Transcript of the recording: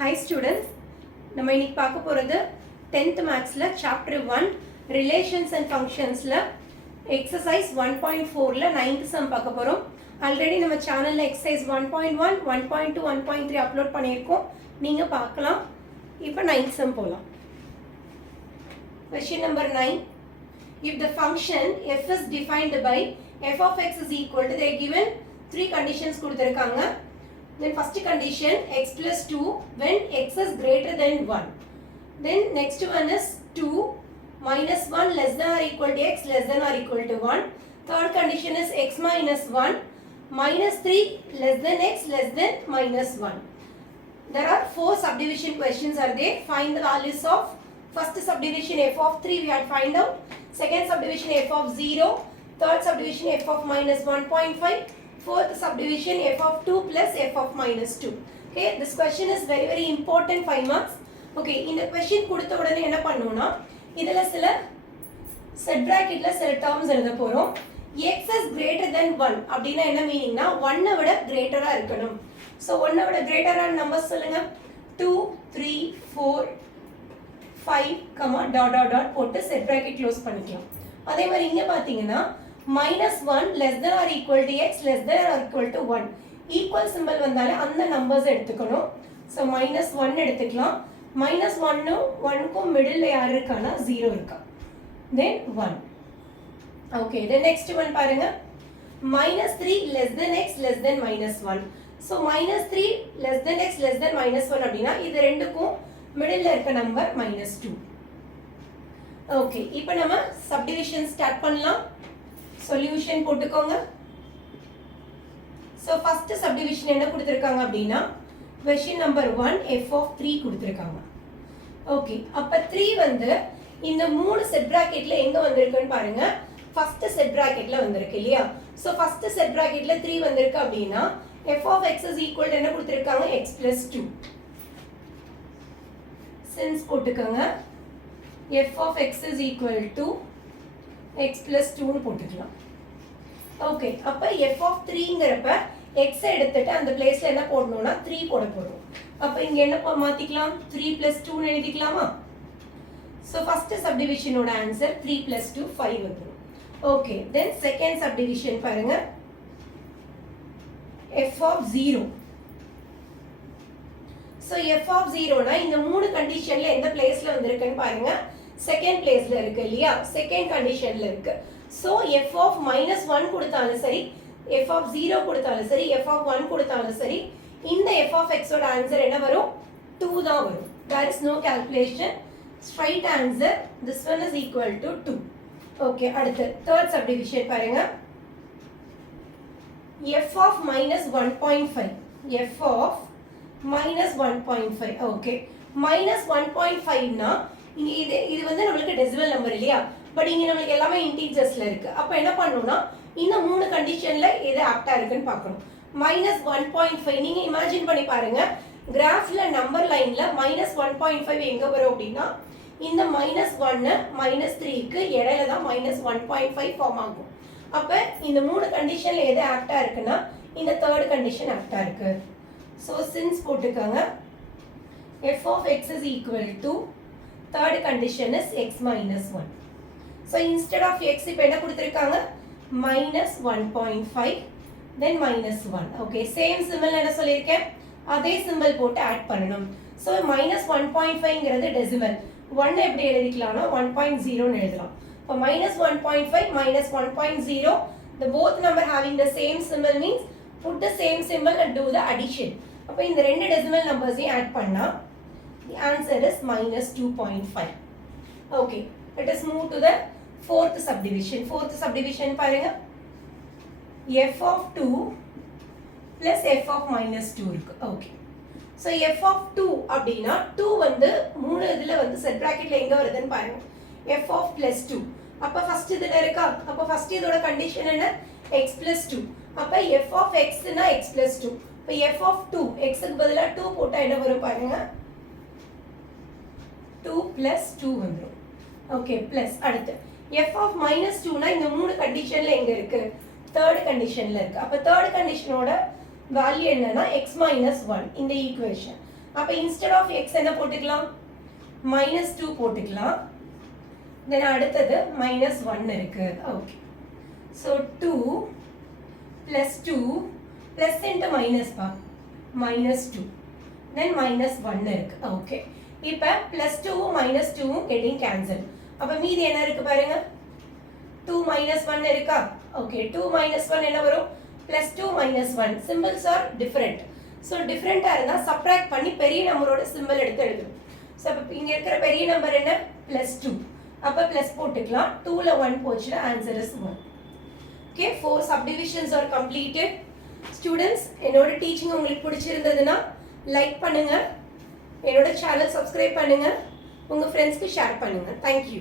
Hi students, நம்ம இன்னைக்கு பார்க்க போறது 10th mathsல chapter 1 relations and functionsல exercise 1.4ல 9th sum பார்க்க போறோம். ஆல்ரெடி நம்ம சேனல்ல exercise 1.1, 1.2, 1.3 அப்லோட் பண்ணியிருக்கோம். நீங்க பார்க்கலாம். இப்போ 9th sum போலாம். Question number 9. If the function f is defined by f of x is equal to, they given three conditions கொடுத்திருக்காங்க. Then first condition x plus 2 when x is greater than 1. Then next one is 2 minus 1 less than or equal to x less than or equal to 1. Third condition is x minus 1 minus 3 less than x less than minus 1. There are 4 subdivision questions are there. Find the values of first subdivision f of 3 we had find out. Second subdivision f of 0. Third subdivision f of minus 1.5. Fourth subdivision f of 2 plus f of minus 2. Okay, this question is very important 5 marks. Okay, இந்த question கொடுத்த உடனே என்ன பண்ணுவோம்னா இதல சில set bracketல சில terms எழுத போறோம். x is greater than 1 அப்படினா என்ன மீனிங்னா 1 விட greater-ஆ இருக்கணும். So 1 விட greater-ஆன நம்பர்ஸ் சொல்லுங்க. 2 3 4 5 dot dot dot போட்டு set bracket க்ளோஸ் பண்ணிக்கலாம். அதே மாதிரி இங்க பாத்தீங்கன்னா minus 1 less than or equal to x less than or equal to 1 equal symbol வந்தாலே அந்த நம்பர்ஸ் எடுத்துக்கணும். so minus 1 எடுத்துக்கலாம். minus 1 1க்கும் மிடில்ல யார் இருக்கானா 0 இருக்கா. then 1. okay, then next one பாருங்க. minus 3 less than x less than minus 1. so minus 3 less than x less than minus 1 அப்படினா இது ரெண்டுக்கும் மிடில்ல இருக்க நம்பர் minus 2. okay, இப்போ நம்ம subdivision ஸ்டார்ட் பண்ணலாம். solution போட்டுக்கோங்க. so first subdivision என்ன கொடுத்திருக்காங்க அப்படினா question number 1 f of 3 கொடுத்திருக்காங்க. okay, அப்ப 3 வந்து இந்த மூணு set bracketல எங்க வந்திருக்குன்னு பாருங்க. first set bracketல வந்திருக்கு இல்லையா. so first set bracketல 3 வந்திருக்கு அப்படினா f of x is equal to என்ன கொடுத்திருக்காங்க x plus 2. since போட்டுக்கோங்க f of x is equal to x plus 2 னு போட்டுக்கலாம். ஓகே, அப்ப f of 3ங்கறப்ப x எடுத்துட்டு அந்த பிளேஸ்ல என்ன போடணும்னா 3 போட போறோம். அப்ப இங்க என்ன மாத்திக்கலாம் 3 plus 2 னு எழுதிக்கலாமா. சோ ஃபர்ஸ்ட் சப்டிவிஷனோட ஆன்சர் 3 plus 2 5 வந்துரும். ஓகே, தென் செகண்ட் சப்டிவிஷன் பாருங்க. f of 0. So f of 0 னா இந்த மூணு கண்டிஷன்ல எந்த பிளேஸ்ல வந்திருக்குன்னு பாருங்க. செகண்ட் பிளேஸ்ல இருக்கு இல்லையா, செகண்ட் கண்டிஷன்ல இருக்கு. so f of minus 1 கொடுத்தாலும் சரி, f of 0 கொடுத்தாலும் சரி, f of 1 கொடுத்தாலும் சரி, இந்த f of x ஓட ஆன்சர் என்ன வரும் 2 தான் வரும். there is no calculation, straight answer this one is equal to 2. okay, அடுத்து third subdivision பாருங்க. f of minus 1.5 f of minus 1.5. okay, minus 1.5 னா இங்க இது வந்து நமக்கு டெசிமல் நம்பர் இல்லையா, பட் இங்க நமக்கு எல்லாமே இன்டிஜர்ஸ்ல இருக்கு. அப்ப என்ன பண்ணனும்னா இந்த மூணு கண்டிஷன்ல எது ஆப்டா இருக்குன்னு பார்க்கணும். -1.5 நீங்க இமேஜின் பண்ணி பாருங்க. கிராஃப்ல நம்பர் லைன்ல -1.5 எங்க வரும் அப்படினா இந்த -1 -3 க்கு இடையில தான் -1.5 ஃபார்ம் ஆகும். அப்ப இந்த மூணு கண்டிஷன்ல எது ஆப்டா இருக்குன்னா இந்த தேர்ட் கண்டிஷன் ஆப்டா இருக்கு. சோ சின்ஸ் போட்டுக்கோங்க f of x is equal to third condition is x minus 1. so instead of x இப்ப என்ன கொடுத்திருக்காங்க -1.5 then minus 1. okay, same symbol என்ன சொல்லிருக்கேன், அதே symbol போட்டு ஆட் பண்ணனும். so -1.5ங்கிறது decimal. 1 எப்படி எழுதிக்கலாம்னா 1.0 னு எழுதலாம். அப்ப -1.5 -1.0 the both number having the same symbol means put the same symbol and do the addition. அப்ப இந்த ரெண்டு டெசிமல் நம்பர்ஸையும் ஆட் பண்ணா the answer is minus 2.5. okay, let us move to the fourth subdivision. fourth subdivision பாருங்க. f of 2 plus f of minus 2 இருக்கு. okay, so f of 2 அப்படினா 2 வந்து மூணு இதுல வந்து செட் பிராக்கெட்ல எங்க வருதுன்னு பாருங்க. f of plus 2. அப்ப ஃபர்ஸ்ட் இதுல இருக்கா, அப்ப ஃபர்ஸ்ட் இதோட கண்டிஷன் என்ன x plus 2. அப்ப f of x னா x plus 2. அப்ப f of 2 x க்கு பதிலா 2 போட்டா என்ன வரும் பாருங்க 2 plus 2 வந்துரும். okay, plus அடுத்து f of minus 2 னா இந்த மூணு கண்டிஷன்ல எங்க இருக்கு தேர்ட் கண்டிஷன்ல இருக்கு. அப்ப தேர்ட் கண்டிஷனோட வேல்யூ என்னன்னா x minus 1 இந்த ஈக்குவேஷன். அப்போ இன்ஸ்டெட் ஆஃப் எக்ஸ் என்ன போட்டுக்கலாம் -2 போட்டுக்கலாம். தென் அடுத்தது -1 இருக்கு. Okay, so 2 + 2 plus into minus பா -2 தென் -1 இருக்கு. ஓகே, இப்போ +2வும் -2வும் கெட்டிங் கேன்சல். அப்போ மீதி என்ன இருக்கு பாருங்க, 2 -1 இருக்கா. ஓகே, 2 -1 என்ன வரும், +2 -1. Symbols are different. ஸோ டிஃப்ரெண்ட்டாக இருந்தால் சப்ராக்ட் பண்ணி பெரிய நம்பரோட சிம்பிள் எடுத்து எழுதணும். ஸோ இப்போ இங்கே இருக்கிற பெரிய நம்பர் என்ன, +2. அப்போ ப்ளஸ் போட்டுக்கலாம். 2ல் 1 போச்சுன்னா answer is 1. Okay, 4 subdivisions are completed. Students, என்னோட டீச்சிங் உங்களுக்கு பிடிச்சிருந்ததுன்னா லைக் பண்ணுங்க, என்னோட சேனல் சப்ஸ்கிரைப் பண்ணுங்க, உங்கள் ஃப்ரெண்ட்ஸ்க்கு ஷேர் பண்ணுங்க. தேங்க்யூ.